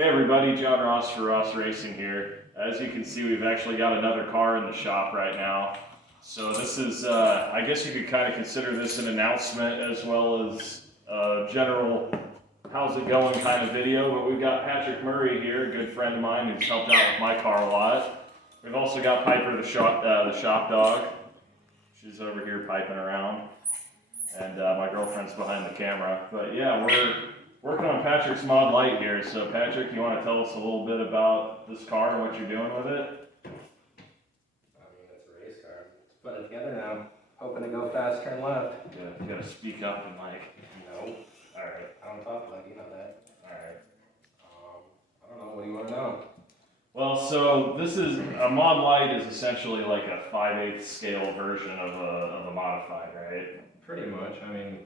Hey everybody, John Ross for Ross Racing here. As you can see, we've actually got another car in the shop right now. So this is, I guess you could kind of consider this an announcement as well as a general how's it going kind of video. But we've got Patrick Murray here, a good friend of mine who's helped out with my car a lot. We've also got Piper, the shop dog. She's over here piping around. And my girlfriend's behind the camera. But yeah, we're working on Patrick's Modlite here. So Patrick, you want to tell us a little bit about this car and what you're doing with it? I mean, it's a race car. Put it together now. Hoping to go fast, turn left. You gotta speak up and like. No. Alright. I don't talk like you know that. Alright. I don't know. What do you want to know? Well, so this is a Modlite is essentially like a 5/8 scale version of a modified, right? Pretty much. I mean,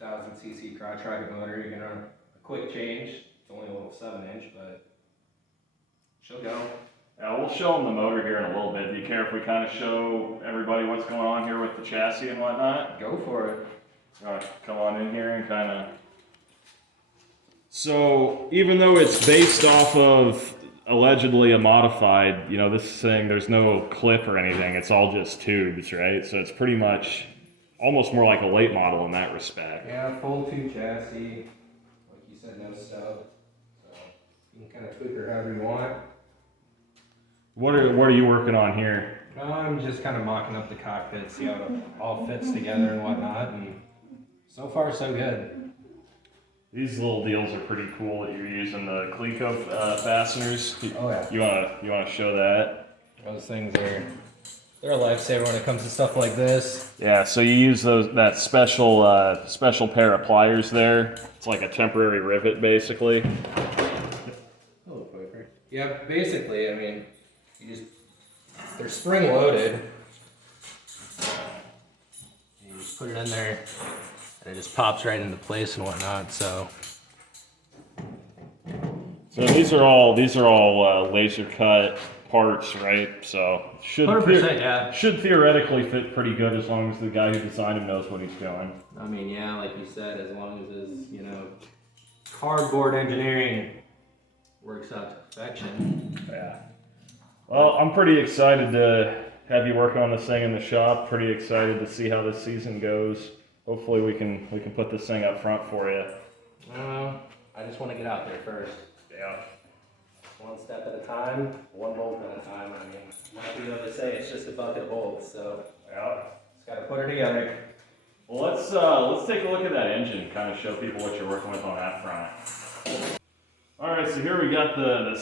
1000cc crotch rocket motor. You can run a quick change. It's only a little 7-inch, but she'll go. Yeah, we'll show them the motor here in a little bit. Do you care if we kind of show everybody what's going on here with the chassis and whatnot? Go for it. All right, come on in here and kind of. So even though it's based off of allegedly a modified, you know, this thing, there's no clip or anything. It's all just tubes, right? So it's pretty much almost more like a late model in that respect. Yeah, full tube chassis. Like you said, no stub. So you can kind of tweak her however you want. What are you working on here? I'm just kind of mocking up the cockpit, see how it all fits together and whatnot, and so far so good. These little deals are pretty cool that you're using the Cleco fasteners. Oh yeah. You wanna show that? Those things they're a lifesaver when it comes to stuff like this. Yeah, so you use that special pair of pliers there. It's like a temporary rivet basically. Hello, Piper. Yeah, basically, I mean, they're spring loaded. You just put it in there and it just pops right into place and whatnot, so. So these are all laser cut parts, right? So should 100%, yeah. Should theoretically fit pretty good as long as the guy who designed them knows what he's doing. I mean, yeah, like you said, as long as his, cardboard engineering works out to perfection. Yeah. Well, I'm pretty excited to have you working on this thing in the shop. Pretty excited to see how this season goes. Hopefully we can put this thing up front for you. I just want to get out there first. Yeah. One step at a time, one bolt at a time. I mean, like we always say, it's just a bucket of bolts, so Yeah. just gotta put her together. Well, let's take a look at that engine. Kind of show people what you're working with on that front. All right, so here we got the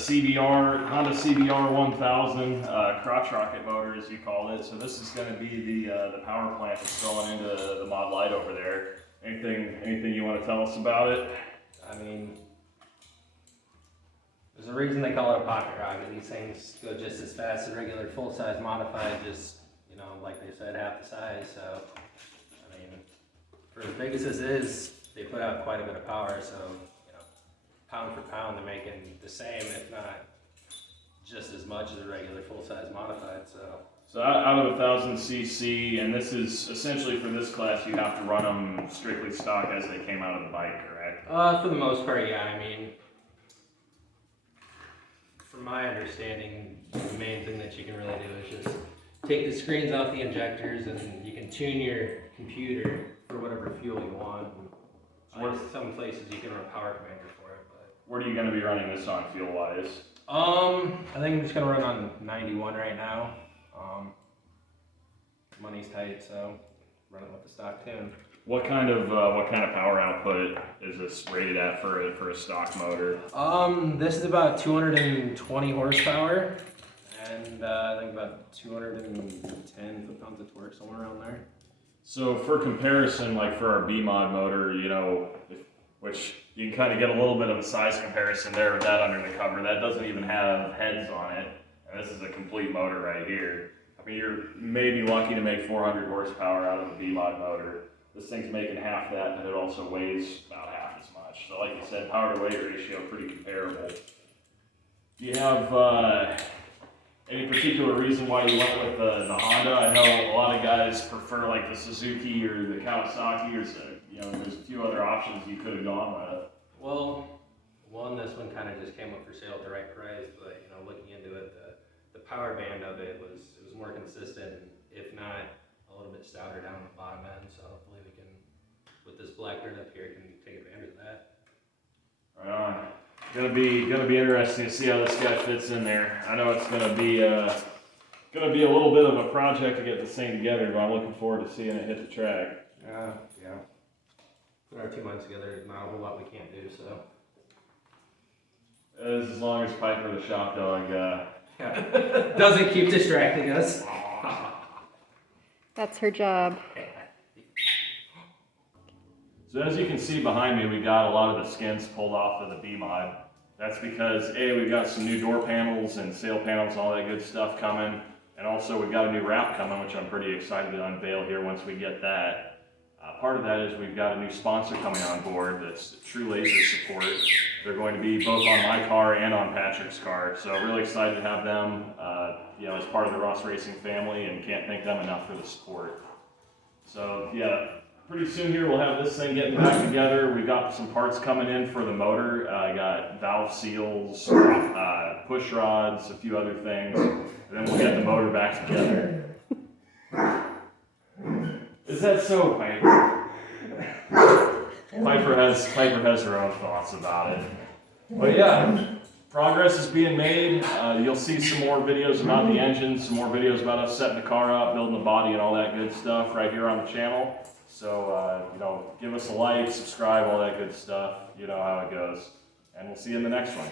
Honda CBR 1000 crotch rocket motor, as you call it. So this is going to be the power plant that's going into the Modlite over there. Anything you want to tell us about it? I mean, there's a reason they call it a pocket rocket. These things go just as fast as regular full-size modified, just, like they said, half the size. So, I mean, for as big as this is, they put out quite a bit of power. So, pound for pound, they're making the same, if not just as much as a regular full-size modified. So out of 1000cc, and this is essentially for this class, you have to run them strictly stock as they came out of the bike, correct? For the most part, yeah. I mean, from my understanding, the main thing that you can really do is just take the screens off the injectors, and you can tune your computer for whatever fuel you want. Some places you can run Power Commander for it, but. What are you going to be running this on fuel-wise? I think I'm just gonna run on 91 right now. Money's tight, so running with the stock tune. What kind of power output is this rated at for a stock motor? This is about 220 horsepower, and I think about 210 foot-pounds of torque, somewhere around there. So for comparison, like for our B-Mod motor, which you can kind of get a little bit of a size comparison there with that under the cover. That doesn't even have heads on it, and this is a complete motor right here. I mean, you're maybe lucky to make 400 horsepower out of a B-Mod motor. This thing's making half that, and it also weighs about half as much. So like you said, power to weight ratio pretty comparable. Do you have any particular reason why you went with the Honda? I know a lot of guys prefer like the Suzuki or the Kawasaki, or there's a few other options you could have gone with. Well, This one kind of just came up for sale at the right price, but you know, looking into it, the power band of it was more consistent, and if not a little bit stouter down the bottom end. So hopefully we can, with this black dirt up here, can take advantage of that. Right on. Gonna be interesting to see how this guy fits in there. I know it's gonna be a little bit of a project to get this thing together, but I'm looking forward to seeing it hit the track. Yeah. Put our 2 months together, there's not a whole lot we can't do. So. As long as Piper the shop dog Doesn't keep distracting us. That's her job. So as you can see behind me, we got a lot of the skins pulled off of the B-Mod. That's because we've got some new door panels and sail panels and all that good stuff coming. And also we've got a new wrap coming, which I'm pretty excited to unveil here once we get that. Part of that is we've got a new sponsor coming on board that's True Laser Support. They're going to be both on my car and on Patrick's car. So really excited to have them as part of the Ross Racing family, and can't thank them enough for the support. So yeah, pretty soon here we'll have this thing getting back together. We've got some parts coming in for the motor. I got valve seals, push rods, a few other things, and then we'll get the motor back together. Is that so, Piper? Piper has her own thoughts about it. But yeah, progress is being made. You'll see some more videos about the engine, some more videos about us setting the car up, building the body, and all that good stuff right here on the channel. So, give us a like, subscribe, all that good stuff. You know how it goes. And we'll see you in the next one.